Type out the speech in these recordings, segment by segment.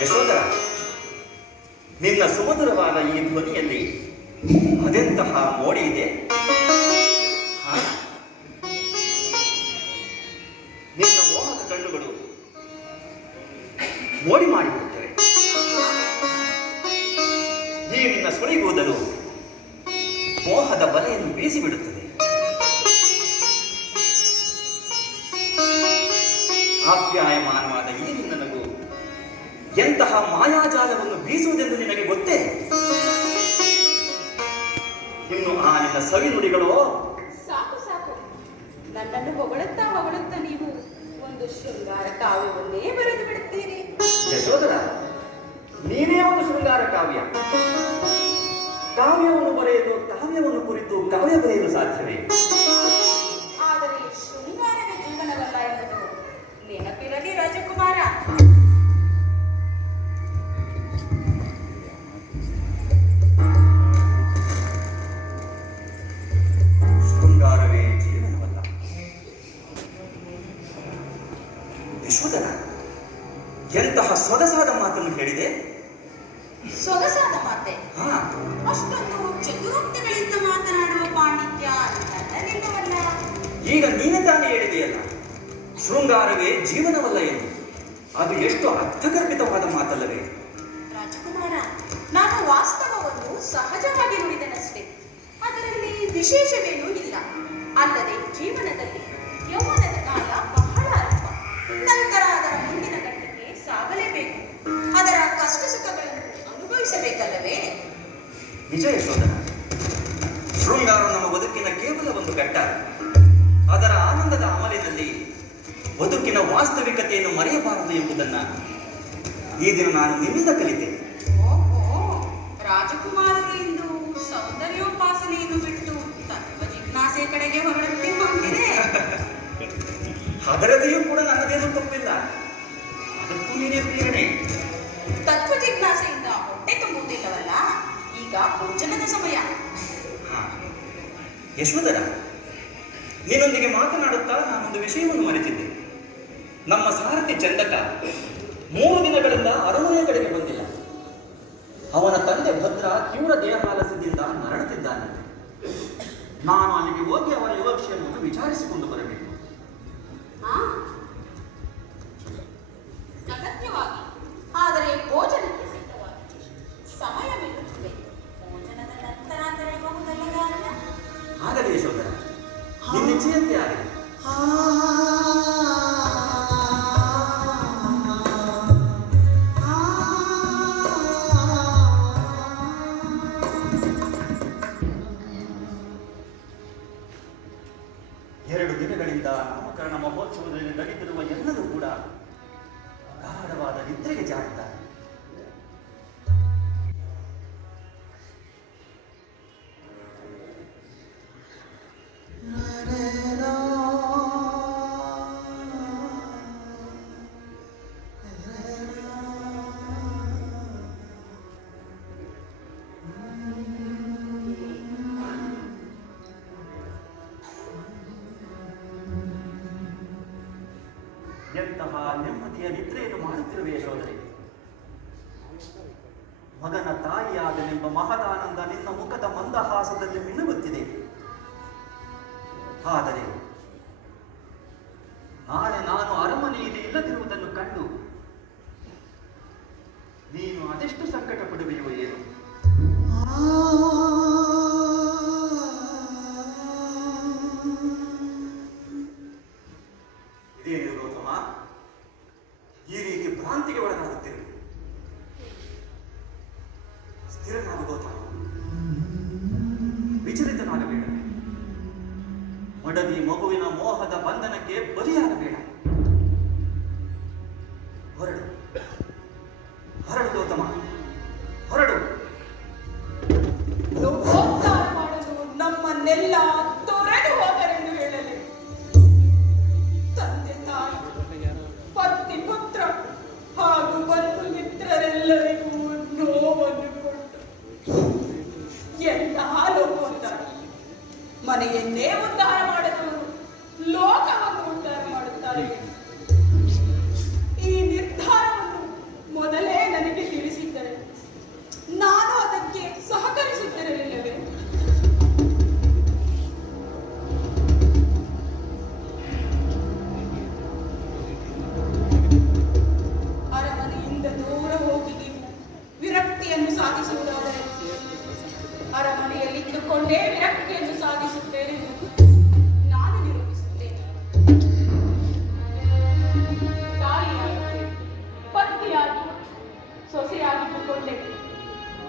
ಯಶೋಧರ, ನಿನ್ನ ಸುಮಧುರವಾದ ಈ ಧ್ವನಿಯಲ್ಲಿ ಅದೆಂತಹ ಮೋಡಿ ಇದೆ. ನಿನ್ನ ಮೋಹಕ ಕಣ್ಣುಗಳು ಮೋಡಿ ಮಾಡಿಬಿಡುತ್ತವೆ. ಈ ನಿನ್ನ ಸುಳಿಗುವುದಲು ಮೋಹದ ಬಲೆಯನ್ನು ಬೀಸಿಬಿಡುತ್ತದೆ. ಆಪ್ಯಾಯಮಾನವಾದ ಈ ನಿನ್ನ ನಗು ಎಂತಹ ಮಾಯಾಜಾಲವನ್ನು ಬೀಸುವುದೆಂದು ನಿನಗೆ ಗೊತ್ತೇ? ಇನ್ನು ಆ ನಿನ್ನ ಸವಿ ನುಡಿಗಳೋ ಸಾಕು ಸಾಕು. ನನ್ನನ್ನು ಹೊಗಳುತ್ತಾ ನೀವು ಒಂದು ಶೃಂಗಾರ ಕಾವ್ಯವನ್ನೇ ಬರೆದು ಬಿಡುತ್ತೀರಿ. ಯಶೋಧರ, ನೀನೇ ಒಂದು ಶೃಂಗಾರ ಕಾವ್ಯ. ಕಾವ್ಯವನ್ನು ಬರೆಯಲು ಕಾವ್ಯವನ್ನು ಕುರಿತು ಕಾವ್ಯ ಬರೆಯಲು ಸಾಧ್ಯವೇ? ಆದರೆ ಶೃಂಗಾರವೇ ಜೀವನವಲ್ಲ ಎಂಬುದು ನೆನಪಿರಲಿ ರಾಜಕುಮಾರ. ಶೃಂಗಾರವೇ ಜೀವನವಲ್ಲ. ಯಶೋಧರ, ಎಂತಹ ಸೊಗಸಾದ ಮಾತನ್ನು ಹೇಳಿದೆ. ಸೊಗಸಾದ ಮಾತೆ. ಅಷ್ಟೊಂದು ಚತುರೋಕ್ತಿಗಳಿಂದ ಮಾತನಾಡುವ ಪಾಂಡಿತ್ಯ ನನ್ನಲ್ಲಿಲ್ಲವಲ್ಲ. ಈಗ ನೀನೇ ತಾನೇ ಹೇಳಿದೆಯಲ್ಲ, ಶೃಂಗಾರವೇ ಜೀವನವಲ್ಲ ಎಂದು. ಅದು ಎಷ್ಟು ಅರ್ಥಗರ್ಭಿತವಾದ ಮಾತಲ್ಲವೇ? ರಾಜಕುಮಾರ, ನಾನು ವಾಸ್ತವವನ್ನು ಸಹಜವಾಗಿ ನುಡಿದನಷ್ಟೇ. ಅದರಲ್ಲಿ ವಿಶೇಷವೇನೂ ಇಲ್ಲ. ಅಲ್ಲದೆ ಜೀವನದಲ್ಲಿ ಯೌವನದ ಕಾಲ ಬಹಳ ಅಲ್ಪ. ನಂತರ ಅದರ ಮುಂದಿನ ಘಟ್ಟಕ್ಕೆ ಸಾಗಲೇಬೇಕು. ಅದರ ಕಷ್ಟ ಸುಖಗಳನ್ನು ಅನುಭವಿಸಬೇಕಲ್ಲವೇ? ನಿಜ ಯಶೋಧರ, ಶೃಂಗಾರ ನಮ್ಮ ಬದುಕಿನ ಕೇವಲ ಒಂದು ಘಟ್ಟ. ಅದರ ಆನಂದದ ಅಮಲಿನಲ್ಲಿ ಬದುಕಿನ ವಾಸ್ತವಿಕತೆಯನ್ನು ಮರೆಯಬಾರದು ಎಂಬುದನ್ನು ಈ ದಿನ ನಾನು ನಿನ್ನಿಂದ ಕಲಿತೆ. ಓಹೋ, ರಾಜಕುಮಾರರು ಇಂದು ಸೌಂದರ್ಯೋಪಾಸನೆಯನ್ನು ಬಿಟ್ಟು ತತ್ವ ಜಿಜ್ಞಾಸೆ ಕಡೆಗೆ ಹೊರಡುತ್ತೆ ಹೊಂದಿದೆ. ಅದರಲ್ಲಿಯೂ ಕೂಡ ನನ್ನದೇನು ತಪ್ಪಿಲ್ಲ. ಅದಕ್ಕೂ ನೀನೇ ಪ್ರೇರಣೆ. ತತ್ವ ಜಿಜ್ಞಾಸೆಯಿಂದ ಹೊಟ್ಟೆ ತುಂಬುವುದಿಲ್ಲವಲ್ಲ. ಈಗ ಭೋಜನದ ಸಮಯ. ಯಶೋಧರ, ನೀನೊಂದಿಗೆ ಮಾತನಾಡುತ್ತಾ ನಾನೊಂದು ವಿಷಯವನ್ನು ಮರೆತಿದ್ದೆ. ನಮ್ಮ ಸಾರಥಿ ಚಂದಕ 3 ದಿನಗಳಿಂದ ಅರಮನೆಯ ಕಡೆಗೆ ಬಂದಿಲ್ಲ. ಅವನ ತಂದೆ ಭದ್ರ ತೀವ್ರ ದೇಹಾಲಸ್ಯದಿಂದ ನರಳುತ್ತಿದ್ದಾನೆ. ನಾನು ಅಲ್ಲಿಗೆ ಹೋಗಿ ಅವನ ಯೋಗಕ್ಷೇಮವನ್ನು ವಿಚಾರಿಸಿಕೊಂಡು ಬರಬೇಕು. ಅಗತ್ಯವಾಗಿ. ಆದರೆ ಭೋಜನಕ್ಕೆ ಸಿದ್ಧವಾಗಿ ಸಮಯವಿರುತ್ತದೆ. ಭೋಜನದ ನಂತರ ತೆರಳಬಹುದಲ್ಲ. ಆಗಲಿ ಯಶೋಧರ, ನಿನ್ನಿಚ್ಛೆಯಂತೆ ಆಗಲಿ. ಎರಡು ದಿನಗಳಿಂದ ನಾಮಕರಣ ಮಹೋತ್ಸವದಲ್ಲಿ ನಡೆದಿರುವ ಎಲ್ಲರೂ ಕೂಡ ಗಾಢವಾದ ನಿದ್ರೆಗೆ ಜಾರಿದ್ದಾರೆ. ಎಂತಹ ನೆಮ್ಮದಿಯ ನಿದ್ರೆಯನ್ನು ಮಾಡುತ್ತಿರುವೆ ಯಶೋಧರೆ. ಮಗನ ತಾಯಿಯಾದನೆಂಬ ಮಹದಾನಂದ ನಿನ್ನ ಮುಖದ ಮಂದಹಾಸದಲ್ಲಿ ಮಿನುಗುತ್ತಿದೆ. ಆದರೆ ನಾಳೆ ನಾನು ಅರಮನೆಯಲ್ಲಿ ಇಲ್ಲದಿರುವುದನ್ನು ಕಂಡು ನೀನು ಅದೆಷ್ಟು ಸಂಕಟ ಪಡುವೆಯೋ ಏನು? ಇದೇನು ಗೌತಮ, ಈ ರೀತಿ ಭ್ರಾಂತಿಗೆ ಒಳಗಾಗುತ್ತಿರುವೆ. ಸ್ಥಿರನಾಗು ಗೌತಮ, ವಿಚಲಿತನಾಗಬೇಡ. ಮಡದಿ ಮಗುವಿನ ಮೋಹದ ಬಂಧನಕ್ಕೆ ಬಲಿಯಾಗಬೇಡ. ಹೊರಡು ಹೊರಡು ಗೌತಮ, ಹೊರಡು. ಲೋಕೋದ್ಧಾರ ಮಾಡಲು ನಮ್ಮನ್ನೆಲ್ಲ ತೊರೆದು ಹೋದರೆಂದು ಹೇಳಲಿ. ತಂದೆ ತಾಯಿ, ಪತ್ನಿ ಪುತ್ರ ಹಾಗೂ ಬಂಧು ಮಿತ್ರರೆಲ್ಲರಿಗೂ ನೋವನ್ನು ಕೊಟ್ಟು ಎಂತಹ ಲೋಕೋದ್ಧಾರ. ಮನೆಯನ್ನೇ ಉದ್ಧಾರ ಮಾಡದವರು ಲೋಕವನ್ನು ಉದ್ಧಾರ ಮಾಡುತ್ತಾರೆ. ಈ ನಿರ್ಧಾರವನ್ನು ಮೊದಲೇ ಒಳ್ಳೆಯದು.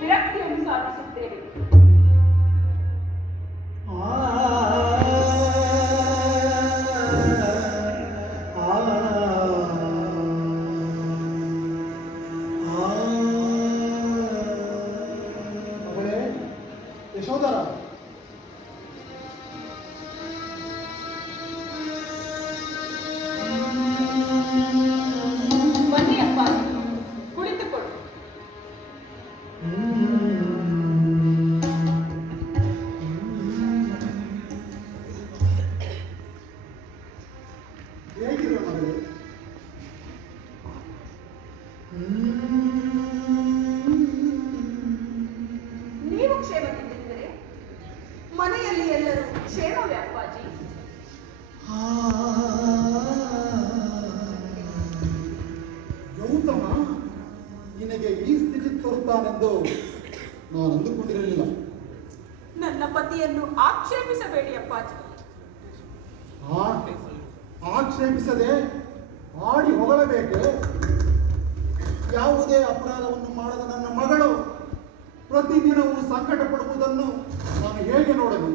ವಿರಕ್ತಿಯನ್ನು ಸಾಧಿಸುತ್ತೇನೆ. ಯಶೋಧರ, ಬನ್ನಿ ಅಪ್ಪಾಜಿ, ಕುಳಿತುಕೊಳ್ಳಿ. ಹೇಗಿರುವ ಮಗಳೇ? ನೀವು ಕ್ಷೇಮದಿಂದಿದ್ದರೆ ಮನೆಯಲ್ಲಿ ಎಲ್ಲರೂ ಕ್ಷೇಮವೇ ಅಪ್ಪಾಜಿ? ಗೌತಮ ನಿನಗೆ ಈ ಸ್ಥಿತಿ ತೋರುತ್ತಾನೆಂದು ನಾನು ಅಂದುಕೊಂಡಿರಲಿಲ್ಲ. ನನ್ನ ಪತಿಯನ್ನು ಆಕ್ಷೇಪಿಸಬೇಡಿ ಅಪ್ಪಾಜಿ. ಆಕ್ಷೇಪಿಸದೆ ಆಡಿ ಹೊಗಳಬೇಕೆ? ಯಾವುದೇ ಅಪರಾಧವನ್ನು ಮಾಡದ ನನ್ನ ಮಗಳು ಪ್ರತಿದಿನವೂ ಸಂಕಟ ಪಡುವುದನ್ನು ನಾನು ಹೇಗೆ ನೋಡಲು?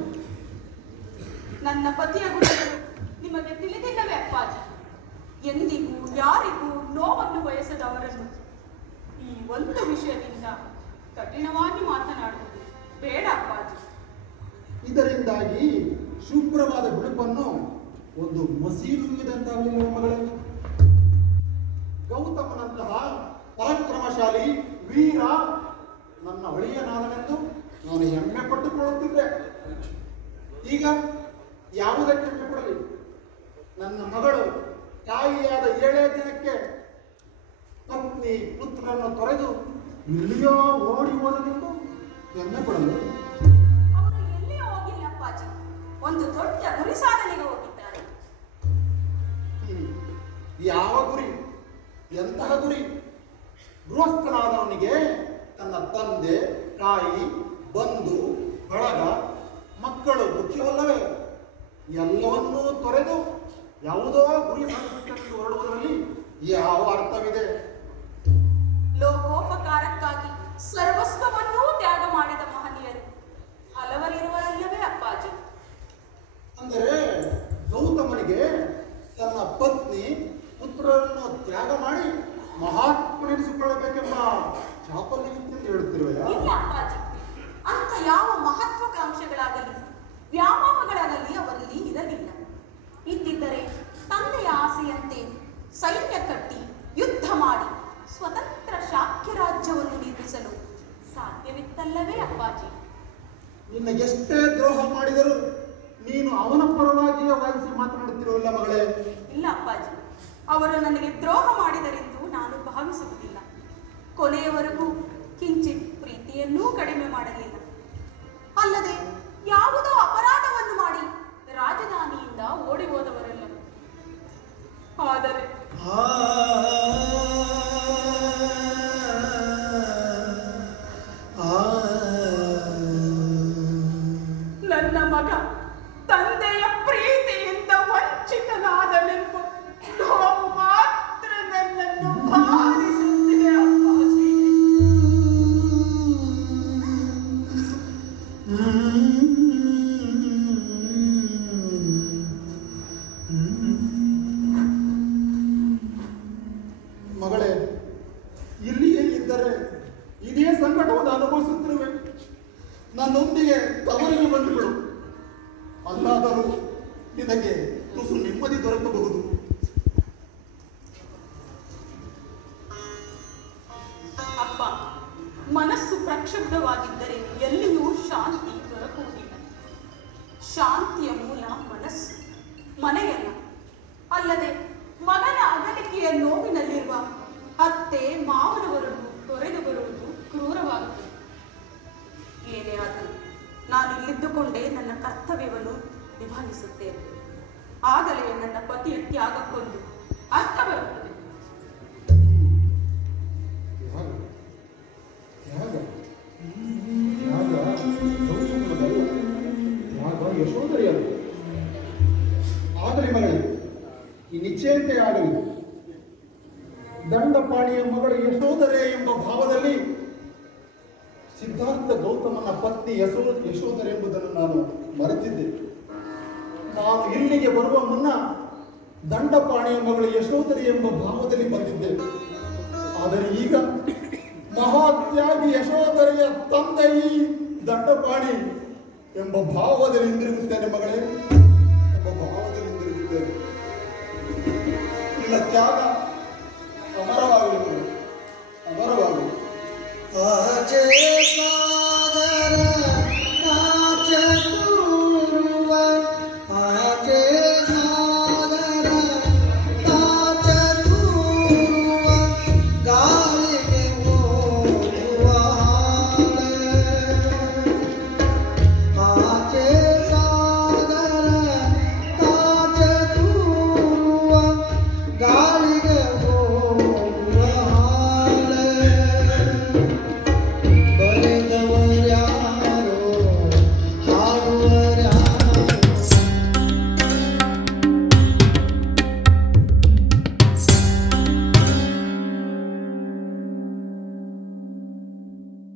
ನನ್ನ ಪತಿಯ ಗುಣಗಳು ನಿಮಗೆ ತಿಳಿದಿಲ್ಲವೇ ಅಪ್ಪಾಜಿ? ಎಂದಿಗೂ ಯಾರಿಗೂ ನೋವನ್ನು ಬಯಸದವರನ್ನು ಈ ಒಂದು ವಿಷಯದಿಂದ ಕಠಿಣವಾಗಿ ಮಾತನಾಡುವುದು ಬೇಡ ಅಪ್ಪಾಜಿ. ಇದರಿಂದಾಗಿ ಶುಭ್ರವಾದ ಬಿಳುಪನ್ನು ಒಂದು ಮಸೀದುಂಬಿದಂತಾಗಲಿಲ್ಲ ಮಗಳೇ. ಗೌತಮನಂತಹ ಪರಾಕ್ರಮಶಾಲಿ ವೀರ ನನ್ನ ಒಳಿಯನಾದನೆಂದು ನಾನು ಹೆಮ್ಮೆ ಪಟ್ಟುಕೊಳ್ಳುತ್ತಿದ್ದೆ. ಈಗ ಯಾವುದಕ್ಕೆ ಹೆಮ್ಮೆ ಪಡಲಿ? ನನ್ನ ಮಗಳು ತಾಯಿಯಾದ 7ನೇ ದಿನಕ್ಕೆ ಪತ್ನಿ ಪುತ್ರರನ್ನು ತೊರೆದು ಎಲ್ಲಿಯೋ ಓಡಿ ಹೋದನೆಂದು ಹೆಮ್ಮೆ ಪಡಲು? ಅವರು ಎಲ್ಲಿಯೂ ಹೋಗಿಲ್ಲ ಅಪ್ಪಾಜಿ, ಒಂದು ದೊಡ್ಡ ಗುರಿ ಸಾಧನೆಗೆ ಹೋಗಿದ್ದಾರೆ. ಯಾವ ಗುರಿ? ಎಂತಹ ಗುರಿ? ಗೃಹಸ್ಥನಾದವನಿಗೆ ತನ್ನ ತಂದೆ, ತಾಯಿ, ಬಂಧು, ಬಳಗ, ಮಕ್ಕಳು ಮುಖ್ಯವಲ್ಲವೇ? ಎಲ್ಲವನ್ನೂ ತೊರೆದು ಯಾವುದೋ ಗುರಿ ಸಾಧಿಸಲು ಹೊರಡುವುದರಲ್ಲಿ ಯಾವ ಅರ್ಥವಿದೆ? ಲೋಕೋಪಕಾರಕ್ಕಾಗಿ ಸರ್ವಸ್ವವನ್ನೂ ತ್ಯಾಗ ಮಾಡಿದ ಮಹನೀಯರು ಹಲವರಿರುವರಲ್ಲವೇ ಅಪ್ಪಾಜಿ? ಅಂದರೆ ಗೌತಮನಿಗೆ ತನ್ನ ಪತ್ನಿ ಪುತ್ರರನ್ನು ತ್ಯಾಗ ಮಾಡಿ ಮಹಾತ್ಮನೆನಿಸಿಕೊಳ್ಳಬೇಕೆಂಬ ಚಾಪಲ್ಯವಿತ್ತೆಂದು ಹೇಳುತ್ತಿರುವೆಯಾ? ಇಲ್ಲ ಅಪ್ಪಾಜಿ, ಅಂತ ಯಾವ ಮಹತ್ವಾಕಾಂಕ್ಷೆಗಳಾಗಲಿ ವ್ಯಾಮೋಹಗಳಾಗಲಿ ಅವರಲ್ಲಿ ಇರಲಿಲ್ಲ. ಇದ್ದಿದ್ದರೆ ತಂದೆಯ ಆಸೆಯಂತೆ ಸೈನ್ಯ ಕಟ್ಟಿ ಯುದ್ಧ ಮಾಡಿ ಸ್ವತಂತ್ರ ಶಾಕ್ಯ ರಾಜ್ಯವನ್ನು ನಿರ್ಮಿಸಲು ಸಾಧ್ಯವಿತ್ತಲ್ಲವೇ ಅಪ್ಪಾಜಿ? ನಿನಗೆಷ್ಟೇ ದ್ರೋಹ ಮಾಡಿದರೂ ನೀನು ಅವನ ಪರವಾಗಿಯೇ ವಾದಿಸಿ ಮಾತನಾಡುತ್ತಿರುವಲ್ಲ ಮಗಳೇ. ಇಲ್ಲ ಅಪ್ಪಾಜಿ, ಅವರು ನನಗೆ ದ್ರೋಹ ಮಾಡಿದರೆಂದು ನಾನು ಭಾವಿಸುವುದಿಲ್ಲ. ಕೊನೆಯವರೆಗೂ ಕಿಂಚಿತ್ ಪ್ರೀತಿಯನ್ನೂ ಕಡಿಮೆ ಮಾಡಲಿಲ್ಲ. ಅಲ್ಲದೆ ಯಾವುದೋ ಅಪರಾಧವನ್ನು ಮಾಡಿ ರಾಜಧಾನಿಯಿಂದ ಓಡಿ ಹೋದವರಲ್ಲ. ಆದರೆ ನನ್ನ ಮಗ ತಂದೆಯ ಪ್ರೀತಿಯಿಂದ ವಂಚಿತನಾದನೆಂಬ ನೋವು ಮಾತ್ರ ನನ್ನನ್ನು ಬಾಧಿಸುತ್ತಿದೆ ಅಪ್ಪಾಜಿ. ಮಗಳೇ, ಇಲ್ಲಿಯೇ ಇದ್ದರೆ ಇದೇ ಸಂಕಟವನ್ನು ಅನುಭವಿಸುತ್ತಿರುವೆ. ನನ್ನೊಂದಿಗೆ ತವರಿಗೆ ಬಂದುಬಿಡು. ಅಲ್ಲಾದರೂ ನಿನಗೆ ತುಸು ನೆಮ್ಮದಿ ದೊರಕಬಹುದು. ಅಪ್ಪ, ಮನಸ್ಸು ಪ್ರಕ್ಷುಬ್ಧವಾಗಿದ್ದರೆ ಎಲ್ಲಿಯೂ ಶಾಂತಿ ದೊರಕುವುದಿಲ್ಲ. ಶಾಂತಿಯ ಮೂಲ ಮನಸ್ಸು, ಮನೆಯಲ್ಲ. ಅಲ್ಲದೆ ಮಗನ ಅಗಲಿಕೆಯ ನೋವಿನಲ್ಲಿರುವ ಅತ್ತೆ ಮಾವನವರನ್ನು ತೊರೆದು ಬರುವುದು ಕ್ರೂರವಾಗುತ್ತದೆ. ಏನೇ ಆದರೂ ನಾನು ಇಲ್ಲಿದ್ದುಕೊಂಡೇ ನನ್ನ ಕರ್ತವ್ಯವನ್ನು ನಿಭಾಯಿಸುತ್ತೇನೆ. ಆಗಲೇ ನನ್ನ ಪತಿಯ ತ್ಯಾಗಕ್ಕೊಂದು ಅರ್ಥ ಬರುತ್ತದೆ. ಯಶೋಧರಿಯಲ್ಲ. ಆಗಲಿ ಮಗಳೇ, ಈ ನಿಶ್ಚಯತೆ ಆಗಲಿ. ದಂಡಪಾಣಿಯ ಮಗಳು ಯಶೋಧರೆ ಎಂಬ ಭಾವದಲ್ಲಿ ಯಶೋಧರೆಂಬುದನ್ನು ನಾನು ಮರೆತಿದ್ದೆ. ನಾನು ಇಲ್ಲಿಗೆ ಬರುವ ಮುನ್ನ ದಂಡಪಾಣಿಯ ಮಗಳು ಯಶೋಧರಿ ಎಂಬ ಭಾವದಲ್ಲಿ ಬಂದಿದ್ದೆ. ಆದರೆ ಈಗ ಮಹಾತ್ಯಾಗಿ ಯಶೋಧರೆಯ ತಂದೆ ಈ ದಂಡಪಾಣಿ ಎಂಬ ಭಾವದಲ್ಲಿ ಹಿಂದಿರುಗುತ್ತೇನೆ ಮಗಳೇ, ಎಂಬ ಭಾವದಲ್ಲಿ ಹಿಂದಿರುಗುತ್ತೇನೆ. ನಿನ್ನ ತ್ಯಾಗ ಅಮರವಾಗಲಿ, ಅಮರವಾಗಲಿ.